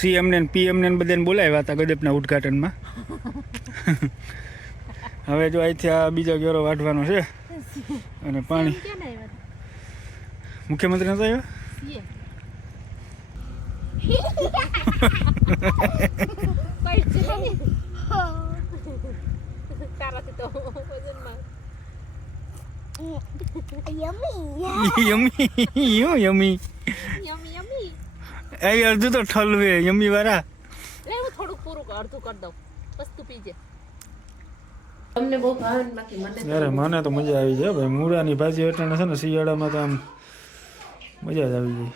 CM ને PM ને બધાને બોલાવ્યા હતા ગદપના ઉદ્ઘાટનમાં. હવે જો અહીંથી આ બીજો ગેરો વાઢવાનો છે અને પાણી મુખ્યમંત્રી નતા આવ્યા. યમી એ અડધું તો ઠલવે યમી વાળા. થોડુંક પૂરું અડધું કરી દઉં બસ તું પીજે. તમને બહુ ભાવે બાકી મને યાર મને તો મજા આવી જાય ભાઈ. મૂળાની ભાજી અટાણે છે ને શિયાળામાં તો આમ મજા જ આવી જાય.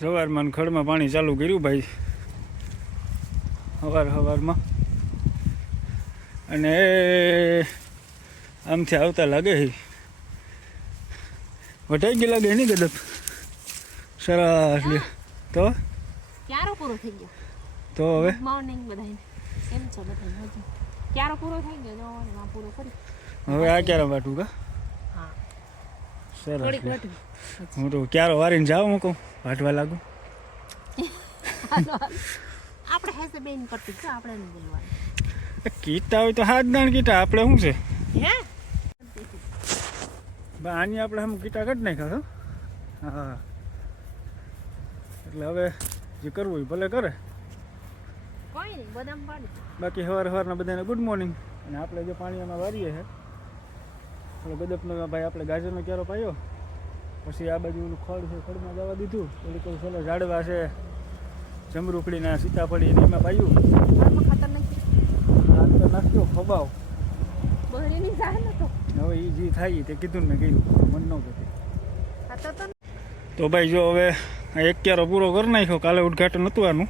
સવારમાં ખડમાં પાણી ચાલુ કર્યું ભાઈ સવારમાં અને આમથી આવતા લાગે છે વટાઈ ગઈ લાગે નહીં ગદપ સરસ લે તો ક્યારો પૂરો થઈ ગયો. તો હવે મોર્નિંગ બધાને કેમ છો બધાને હજુ ક્યારો પૂરો થઈ ગયો જો આ પૂરો કરી હવે આ ક્યારે વાટું કા હા સરસ થોડીક લે. વાટું હું તો ક્યારે વારીને જાઉં હું કહું વાટવા લાગુ. આપણે હેસે બેન કરતી છે આપણે નહીં બોલવાનું. કીટા હોય તો હાથ દાણ કીટા આપણે શું છે હે આની આપણે આમ કીટા કાઢી નાખ્યા છો. હા એટલે હવે જે કરવું હોય ભલે કરે. કોઈ નહીં બદામ પાડી બાકી સવારના બધાને ગુડ મોર્નિંગ. અને આપણે જે પાણી એમાં વારીએ છે એટલે ગદપનો ભાઈ આપણે ગાજરનો ક્યારો પાયો પછી આ બાજુ ઓલું ખડ છે ખડમાં જવા દીધું. ઓલી કોઈ છેલ્લે ઝાડવા છે જમરૂખડીના સીતાફળી ને એમાં પાયું. ઘરમાં ખાતર નાખી આ તો નાખ્યો ખબાવ. બહરીની જાય ને તો હવે એ જે થાય તે કીધું ને મેં કીધું મન ન કહેતી. ખાતર તો તો ભાઈ જો હવે આ એક ક્યારો પૂરો કરી નાખ્યો. કાલે ઉદ્ઘાટન હતું આનું.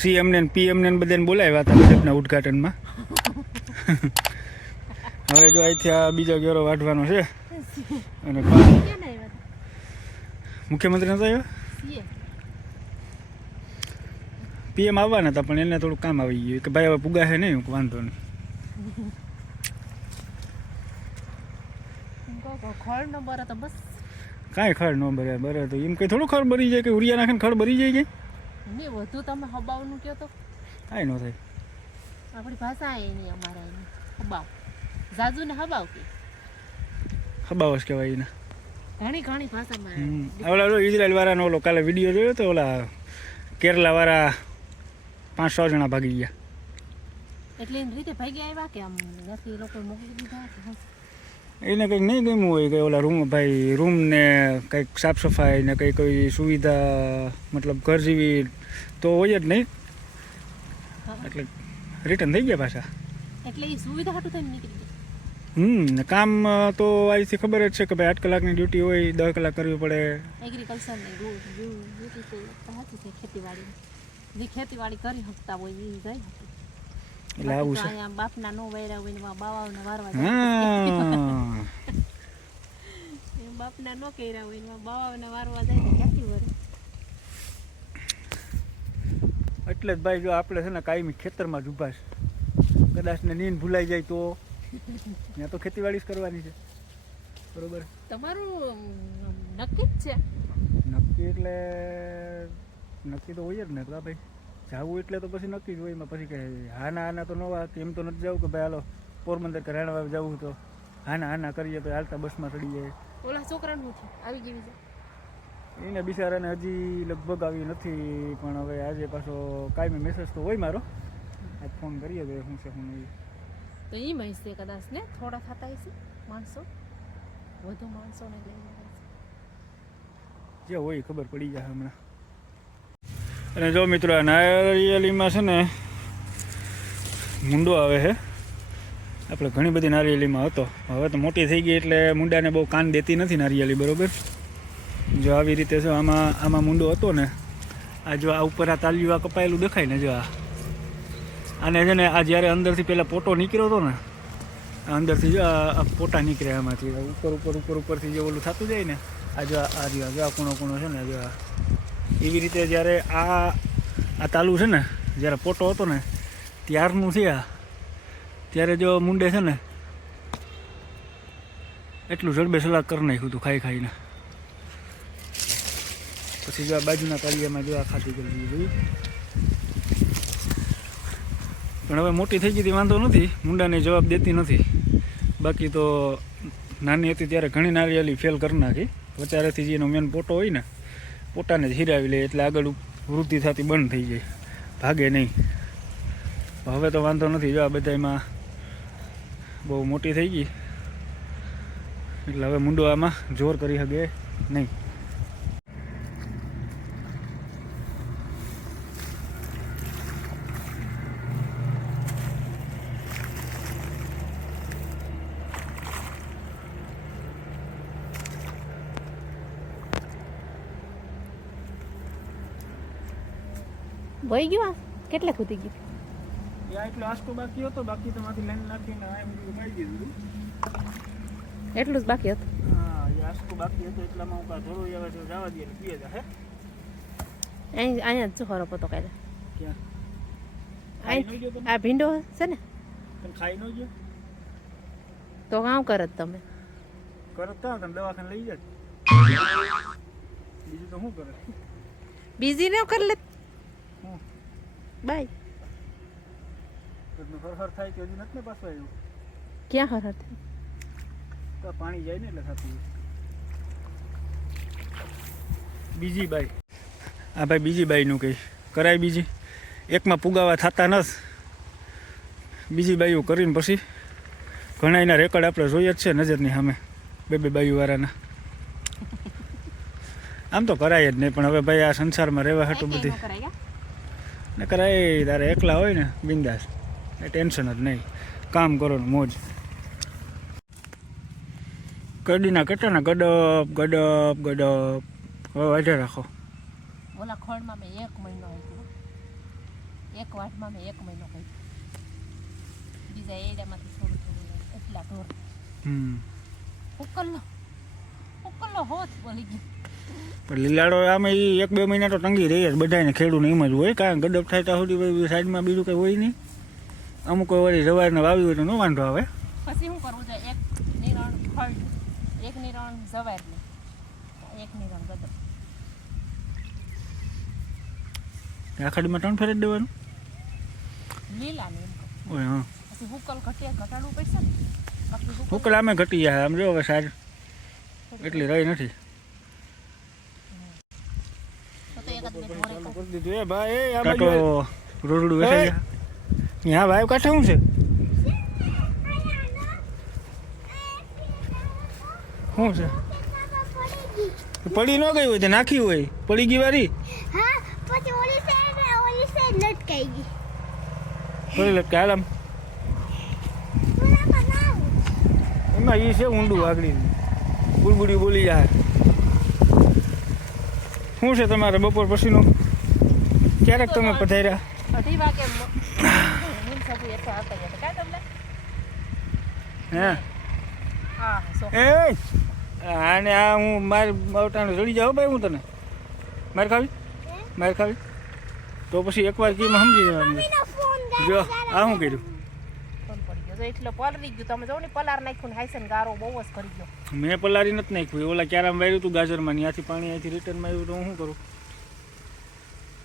સીએમ ને પીએમ ને બધાને બોલાવ્યા હતા ગદપના ઉદ્ઘાટનમાં. હવે જો અહીંથી આ બીજો ગેરો વાઢવાનો છે અને પાણી ક્યાં આવ્યા મુખ્યમંત્રી નતા આવ્યા. છીએ પીએમ આવવાના હતા પણ એને થોડું કામ આવી ગયું કે ભાઈ હવે પુગાશે નહીં. હું વાંધો નહીં. ખોળ નો બરો તો બસ કાંઈ ખડ ન ભરે બરે તો એમ કંઈ થોડું ખડ ભરી જાય કે ઉરિયા નાખે ખડ ભરી જાય કે ને વધુ તમે હબાવનું કહો તો કાંઈ ન થાય. આપણી ભાષા એની અમારા એની હબાવ જાજુ ને હબાવ કે ખબાવસ કહેવાય એને. ઘણી ઘણી ભાષામાં ઓલા ઇઝરાયલ વાળાનો ઓલો કાલે વિડીયો જોયો તો ઓલા કેરલા વાળા 500 જણા ભાગી ગયા. એટલે એની રીતે ભાગી આવ્યા કે આમ નથી લોકો મોકલી દીધા કે શું? એને કંઈક નહીં ગમ્યું હોય કે ઓલા રૂમ ને કંઈક સાફ સફાઈ ને કંઈ કોઈ સુવિધા મતલબ ઘર જેવી તો હોય જ નહીં. એટલે રિટર્ન થઈ ગયા પાછા. એટલે એ સુવિધા હાટું થઈને નીકળી ગયા. ને કામ તો અહીંથી ખબર જ છે કે ભાઈ 8 કલાકની ડ્યુટી હોય 10 કલાક કરવી પડે. એગ્રીકલ્ચરની ડ્યુટી તો સાચી છે ખેતીવાડી જે ખેતીવાડી કરી શકતા હોય એ ગઈ હતી. એટલે આવું છે. અહીંયા બાપના નો વૈરા હોય ને બાવાઓને વારવા હા બાપના નો કર્યા હોય ને બાવાઓને વારવા જાય ને ક્યાંથી વરે. એટલે જ ભાઈ જો આપણે છે ને કાયમી ખેતરમાં જ ઊભા છે. કદાચ ને નીંદ ભૂલાઈ જાય તો ત્યાં તો ખેતીવાડી જ કરવાની છે. બરોબર તમારું નક્કી જ છે. નક્કી એટલે નક્કી તો હોય જ ને ભાઈ. જવું એટલે તો પછી નક્કી જ હોય. એમાં પછી કે હાના તો નવા એમ તો નથી જવું કે ભાઈ હાલો પોરબંદર કે રાણવા જવું તો હાના કરીએ તો હાલતા બસમાં ચડી જાય. ઓલા છોકરાનું થયું આવી ગયું છે એને બિચારાને હજી લગભગ આવી નથી પણ હવે આજે પાછો કાયમી મેસેજ તો હોય મારો. આજ ફોન કરીએ તો શું છે શું નહીં. તો એ મહિસે કદાચ ને થોડા થતા હશે માણસો વધુ માણસોને લઈને જે હોય ખબર પડી જાય હમણાં. અને જો મિત્રો આ નારિયેળીમાં છે ને મુંડો આવે છે. આપણે ઘણી બધી નારિયેળીમાં હતો. હવે તો મોટી થઈ ગઈ એટલે મુંડાને બહુ કાન દેતી નથી નારિયેળી. બરોબર જો આવી રીતે જો આમાં મુંડો હતો ને આ જો આ ઉપર આ તાલિયું આ કપાયેલું દેખાય ને જો આ અને છે ને આ જ્યારે અંદરથી પહેલાં પોટો નીકળ્યો હતો ને આ અંદરથી જો આ પોટા નીકળ્યા એમાંથી ઉપરથી જે ઓલું થતું જાય ને આ જો આ કૂણો છે ને જો એવી રીતે જ્યારે આ તાલું છે ને જ્યારે પોટો હતો ને ત્યારનું છે આ ત્યારે જો મુંડે છે ને એટલું જડબે સલાક કરી નાખ્યું હતું ખાઈને પછી જો આ બાજુના તાલિયામાં જો આ ખાતી કરી દીધી જોયું. પણ હવે મોટી થઈ ગઈ હતી વાંધો નથી, મુંડાને જવાબ દેતી નથી. બાકી તો નાની હતી ત્યારે ઘણી નારિયેળી ફેલ કરી નાખી. અત્યારેથી જે એનો મેન પોટો હોય ને પોટાને જ હિરાવી લે એટલે આગળ વૃદ્ધિ થતી બંધ થઈ જાય, ભાગે નહીં. હવે તો વાંધો નથી. જો આ બધામાં બહુ મોટી થઈ ગઈ એટલે હવે મુંડો આમાં જોર કરી શકે નહીં. વહી ગયું કેટલે ખૂતી ગયું? એટલો આસ્તો બાકી હતો, બાકી તો માંથી લાઈન નાખીને આ બધું મારી દીધું. એટલું જ બાકી હતું. હા, એ આસ્તો બાકી હતો એટલામાં હું કાં થોડું આવે તો જવા દે પીએ જા હે. અહીંયા જ ખરો હતો કાલે. ક્યાં આ ભીંડો છે ને તમે ખાઈ ન ગયો તો કામ કરત તમે? કરતા તમે દવાખાને લઈ જાય. બીજું તો શું કરે? બીજી ન કરી લે હું બાય. હર થાય તો હજી નથી ને પાછું આવ્યું. ક્યાં હર હતી? તો પાણી જાય ને એટલે થતું. બીજી બાઈ આ ભાઈ બીજી બાઈનું કંઈ કરાય. બીજી એકમાં પુગાવા થતા નથી, બીજી બાઈઓ કરીને પછી ઘણા એના રેકર્ડ આપણે જોઈએ જ છે નજરની સામે બે બાઈઓવાળાના. આમ તો કરાય જ નહીં, પણ હવે ભાઈ આ સંસારમાં રહેવા હાટું બધી ને કરાય. તારે એકલા હોય ને બિંદાસ, એ ટેન્શન જ નહીં, કામ કરો ને મોજ. કડીના કેટલાના ગડપ ગડપ ગડપ હવે વાઢે રાખો. ઓલા ખોળમાં મેં 1 મહિનો આપ્યો, એક વાટમાં મેં 1 મહિનો કર્યો, બીજા એડામાંથી થોડું એટલા ઢોર ઉકલ્લો હોત બોલી ગયું. પણ લીલાડો આમાં એ 1-2 મહિના તો ટંગી રહી જ બધાને ખેડૂને એમ જ હોય. કાંઈ ગડપ થાય ત્યાં સુધી સાઈડમાં બીજું કંઈ હોય નહીં. અમુક કોઈ વળી જવારને વાવી હોય તો ન વાંધો આવે. પછી શું કરવું જોઈએ? 1 નિરણ ખડ, 1 નિરણ જવારને, 1 નિરણ ગદપ. આખાડીમાં 3 ફેર જ દેવાનું લીલા ને હોય. હા, પછી હુકલ ઘટાડવું પડશે ને. બાકી હુકલ આમે ઘટી જાય. આમ જો હવે સાર એટલી રહી નથી. રોડડું વેચાઈ ગયા ભાઈ. કાંઠે શું છે? શું છે? પડી ન ગઈ હોય તો નાખી હોય. પડી ગઈ વારી ફરી લટકે હાલ. એમાં એ છે ઊંડું આગળ બુડબુડી બોલી જાય. શું છે તમારે બપોર પછીનું? ક્યારેક તમે પધાર્યા? 2:30 વાગે હું સબુ એતો આવતા હતા કાય તમને? હે હા સો એ આને આ હું મારી બાવટાને ચડી જાઉં ભાઈ. હું તને માર ખાવી તો પછી એકવાર કીમાં સમજી જવાનું. જો આ શું કર્યું? ફોન પડી ગયો એટલો પલરી ગયું. તમે જો ને પલાર નાખ્યું ને હાઈસન ગારો બહુ જ કરી ગયો. મેં પલારી નથી નાખ્યું. ઓલા ક્યારામાં વાર્યું હતું ગાજરમાં, ત્યાંથી પાણી અહીંથી રિટર્નમાં આવ્યું તો હું શું કરું?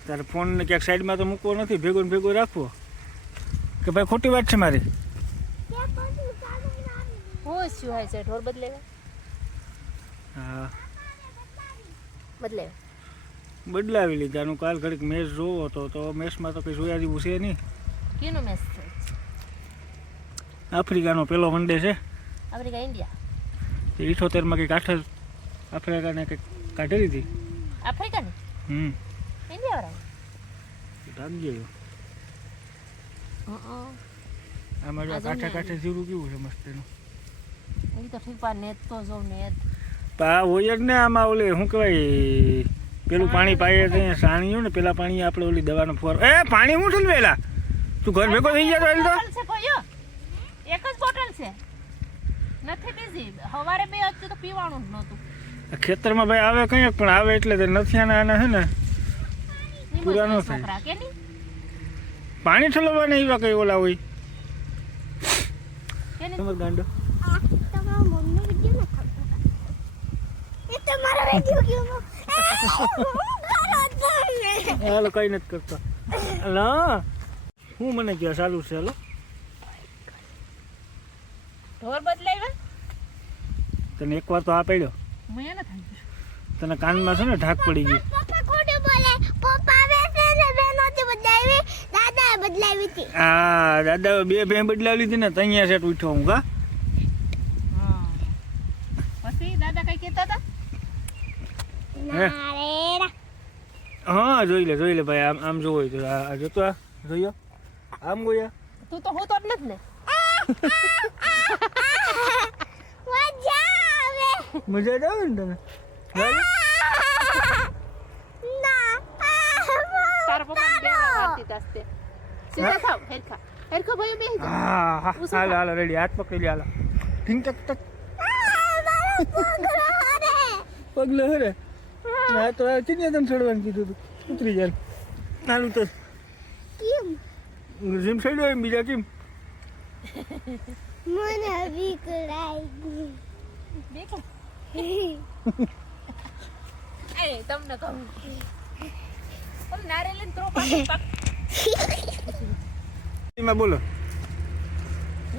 તારે ફોનને ક્યાંક સાઈડમાં તો મૂકવો નથી, ભેગો ને ભેગો રાખવો કે ભાઈ ખોટી વાત છે મારી. હું શું હોય છે ઢોર બદલેવા? હા બદલેવા બદલાવી લીધાનું. કાલ ઘડીક મેચ જોવો તો મેચમાં તો કંઈ જોયા જેવું છે નહીં. કેનો મેચ છે? આફ્રિકાનો પહેલો વન ડે છે. આફ્રિકા ઇન્ડિયા 78માં કંઈક આફ્રિકાને કંઈક કાઢેલી હતી. આફ્રિકાની ઇન્ડિયા વાળા ભાગી ગયો. આમાં જો કાંઠે કાંઠે જીરું કેવું છે મસ્ત એનું. એ તો ઠીક પા નેત તો જો નેત પા હોય જ ને આમાં. ઓલે શું કહેવાય પેલું પાણી પાઈએ ત્યાં સાણીયું ને પેલા પાણી આપણે ઓલી દવાનો ફુવારો. એ પાણી શું છે વેલા તું ઘર ભેગો થઈ ગયા તો હાલ તો બોટલ છે ભાઈઓ, એક જ બોટલ છે, નથી બીજી. સવારે બે હતું તો પીવાનું જ નહોતું. આ ખેતરમાં ભાઈ આવે કંઈક પણ આવે એટલે તે નથી આના આના હે ને પૂરા ન થાય. છોકરા કે નહીં પાણી ઠલવવાના એવા કઈ ઓલા હોય કે નહીં તમાર ગાંડો હાલો કઈ નથી કરતો ના હું મને કહે ચાલુ છે હાલો ઢોર બદલાવ્યા તને એકવાર તો આ પડ્યો મેં ન થાય. તને કાનમાં છે ને ઢાક પડી ગઈ હા દાદા બે ભેં બદલાવી લીધી ને તૈયા સેટ ઉઠ્યો હું કા હા પછી દાદા કઈ કહેતા હતા? હા જોઈ લે ભાઈ આમ આમ જોવો હોય તો આ જોતો આ જોયો આમ ગોયા તું તો હું તો જ નથી ને. મજા જ આવે ને તને તારા પપ્પા બે વાતી તાસ્તે સીધા થાવ હેરખા હેરખા ભાઈ બેહી જા. હા હા હાલો હાલો રેડી હાથ પકડી લે હાલો ઠીક ટક ટક પગલે હરે ના તો આ ચીનિયા તને ચડવાનું કીધું તું ઉતરી જાય નાલું તો જીમ ચડ્યો એમ બીજા કેમ દેખો એ તમને કહું ઓલ નારેલ ત્રો પાક એમાં બોલો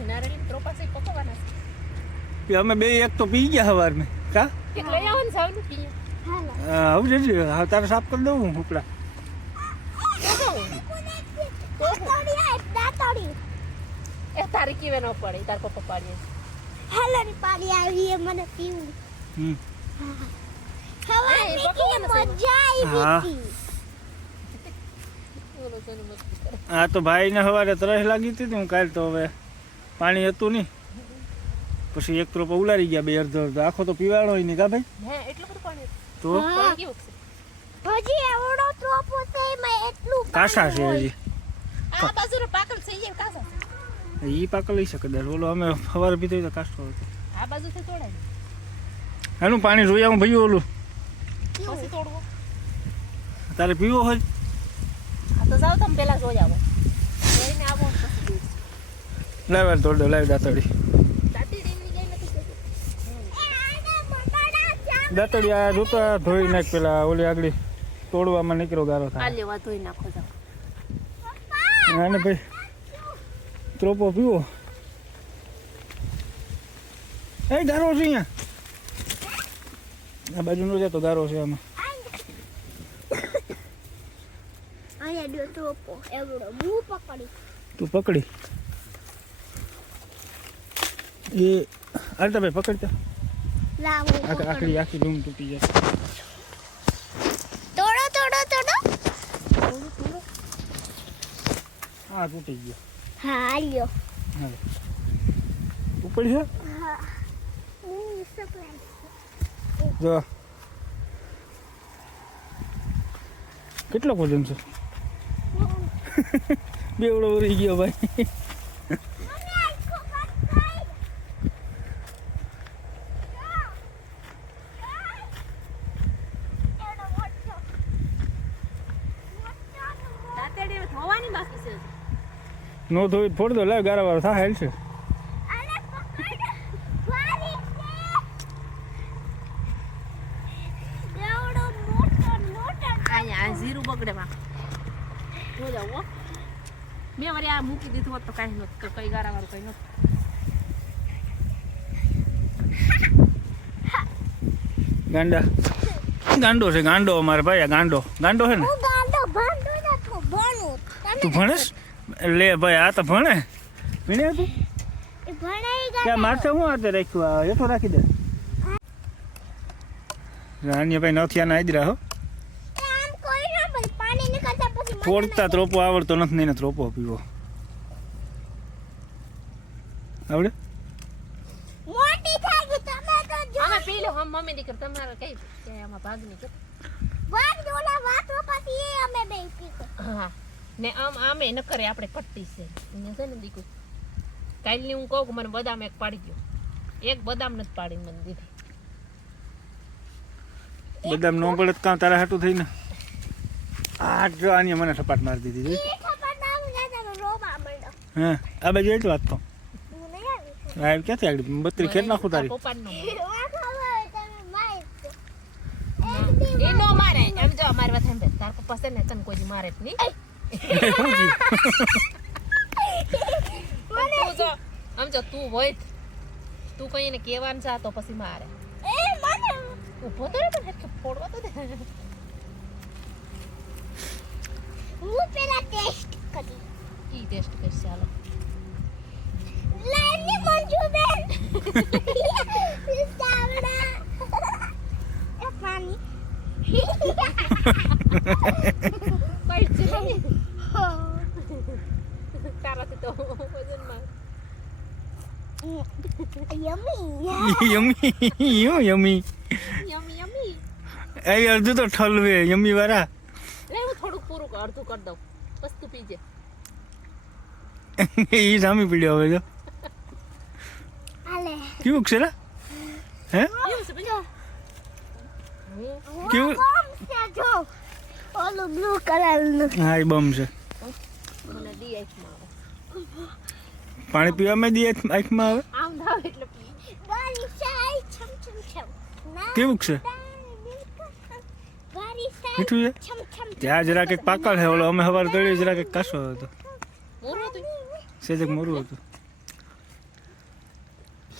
નારેલ ત્રો પાસે પકવાના છે કે અમે બે એક તો પી ગયા સવાર મેં કા કે લઈ આવવાનું સાવનું પીએ આવું જજે હા તારે સાફ કરી દઉં હું ઉપડા એ તારી કીવે ન પડે તાર પપ્પા પાડીએ હમ ઓલો સોનું મસ્તી કરે. હા તો ભાઈને સવારે તરસ લાગી હતી હું કાલ તો હવે પાણી હતું નહીં પછી એક ત્રોપા ઉલારી ગયા બે અડધો અડધો આખો તો પીવાળો હોય નહીં કા ભાઈ હે એટલું બધું પાણી તો પાણી કેવું છે? કાસા છે હજી આ બાજુનો પાકલ છે એ કાસા છે. એ પાક લઈ શકે દર ઓલો અમે સવારે પીતો હોય તો કાસતો હતો આ બાજુથી તોડાય એનું પાણી જોઈ આવું ભાઈ ઓલું પછી તોડવો. તારે પીવો હોય આ તો જાવ તમે પેલા જોઈ આવો જોઈને આવો પછી દૂધ. લાવ તોડ દો લાવ દાતડી દાદી રીંગણી ગઈ નથી કહેતી. દાતડી આ જોતા ધોઈ નાખ પેલા ઓલી આગળી તોડવામાં નીકળો ગારો આ થાય લેવા ધોઈ નાખો જાવ. આને ભાઈ ત્રોપો પીવો એ ગારો છે અહીંયા આ બાજુ નો જતો ગારો છે આમાં તું પકડી એ હાલતા ભાઈ પકડતા આખડી આખી ડૂમ તૂટી જાય હા તૂટી ગયો હાલે ઉપડી છે જો કેટલો વજન છે બેવડો ઉરી ગયો ભાઈ દાંતેડી ધોવાની બાકી છે. નો ધોઈ ફોડ દો લાવ ગારા વાળો થાય છે આ જીરું બગડે માં જો જાવ હો. મેં વળી આ મૂકી દીધું હોત તો કાંઈ નહોતું કઈ ગારા વાળું કઈ નહોતું. ગાંડા ગાંડો છે ગાંડો અમારે ભાઈ આ ગાંડો ગાંડો છે ને તું ભણેશ લે ભાઈ આ તો ભણે ભણે તું ક્યાં મારશે હું હાથે રાખ્યું આ હેઠો રાખી દે રાણીએ ભાઈ નથી આના આદરા હો ફોડતા ત્રોપો આવડતો નથી ને ત્રોપો પીવો આવડે અમે પી લો હમ મમ્મી દીકરી તમારે કઈ કે આમાં ભાગ નહીં કર. હા ને આમે ન કરે આપણે કટ્ટી છે એને છે ને દીકુ કાલની હું કહું કે મને બદામ એક પાડી ગયો એક બદામ નથી પાડી મને દીધી બદામ નો પડે તો કાં તારા હાટું થઈને આ જો આની મને થપાટ મારી દીધી જોઈ. હા આ બાજુ એટલી વાત તો આ ક્યાંથી આગળ બત્રી ખેર નાખું તારી પપ્પાનો એ નો મારે એમ જો અમારી વાત સાંભળે તાર પપ્પા છે ને તને કોઈ દી મારે જ નહીં શું થયું? તું જો આમ જો તું હોય તું કઈ એને કહેવાનું છે તો પછી મારે ઊભો તો રે પણ હેરખે ફોડવા તો દે હું પેલા ટેસ્ટ કરી ઈ ટેસ્ટ કરશે ચાલો લાઈની મંજુ બેન સાવડા એ પાણી કઈ છે તારાથી તો વજનમાં યમી યમી યમી યમી યમી એ અડધું તો ઠલવે યમી વાળા લે હું થોડુંક પૂરું અડધું કરી દઉં બસ તું પીજે એ સામી પીડ્યો હવે જો આલે કેવું છે ને હે કેવું છે ભાઈ કેવું કોમ છે જો ઓલો બ્લુ કલરનું હા એ બમ છે મને ડી આઈસમાં આવે પાણી પીવામાં દી આંખમાં આવે આમ ધાવ એટલે પી ગાડી સાઈ છમ છમ છમ ના કેવું છે ગાડી સાઈ મીઠું છે છમ છમ ત્યાં જરા કંઈક પાકળ છે ઓલો અમે સવારે કર્યું જરા કંઈક કાસો હતો મોરું હતું સેજક મોરું હતું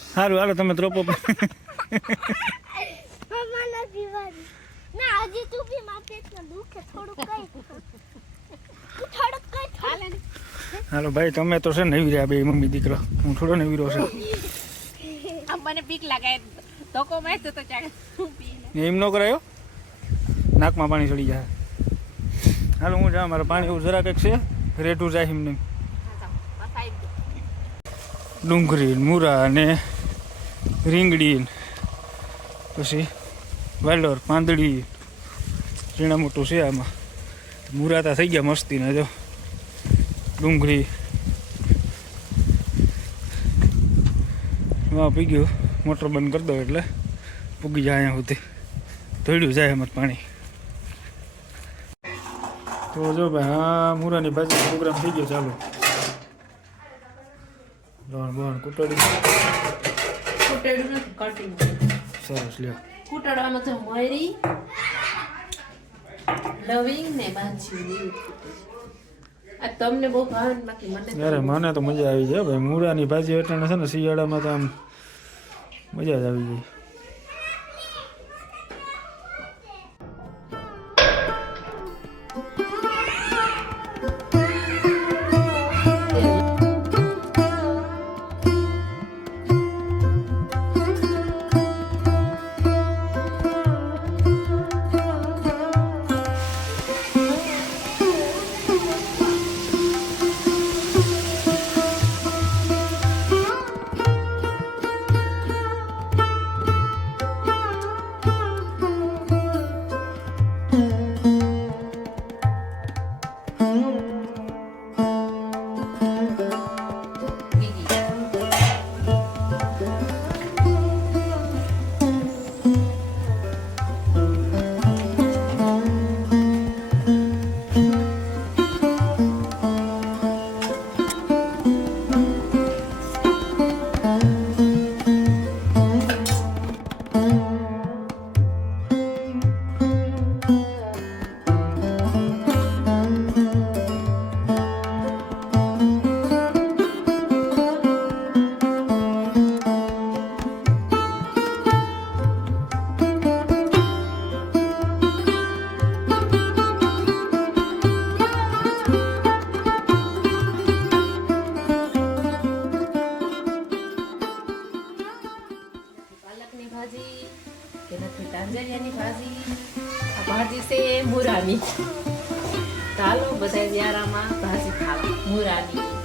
સારું હાલો તમે ત્રોપો મમ્મા નથી વારી ના હજી તું બી મારા પેટમાં દુખે થોડું કઈ થોડુંક કઈ હાલે ને હાલો ભાઈ તમે તો છે ને નવી રહ્યા બે મમ્મી દીકરો હું થોડો નવી રહ્યો છે આમ મને બીક લાગે ધોકો મારતો તો ચાલે હું પી લે એમ ન કરાયો નાકમાં પાણી ચડી જાય હાલો હું જા મારે પાણી એવું જરા કંઈક છે રેટું જાય એમ નહીં ડુંગળી મૂરા અને રીંગણી પછી વાલોર પાંદડી ઝીણા મોટું છે આમાં મૂરા તો થઈ ગયા મસ્તીના જો ડુંગળી હા પી ગયું મોટર બંધ કરી દો એટલે પૂગી જાય અહીંયા સુધી ધોડ્યું જાય એમાં પાણી તો જો ભાઈ હા મૂરાની ભાજી પ્રોગ્રામ થઈ ગયો ચાલુ લોણ બોણ કુટડી કુટેડું નથી કટિંગ સરસ લ્યો કુટાડવામાં તો મરી લવિંગ ને બાંધ્યું આ તમને બહુ ભાવે ને બાકી મને યાર મને તો મજા આવી જાય ભાઈ મૂળાની ભાજી અટાણે છે ને શિયાળામાં તો આમ મજા જ આવી જાય ભાજી છે મૂરાની ચાલો બધા યારામાં ભાજી ખાવા મૂરાની